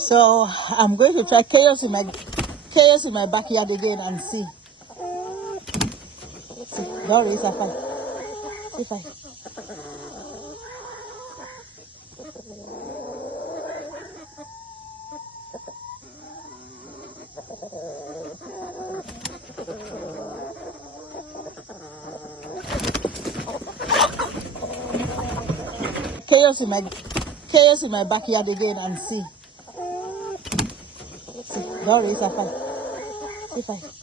So I'm going to try chaos in my backyard again and see. See, Dory is a fight. See fight. Chaos in my backyard again and see. See, Dory is a fight. See fight.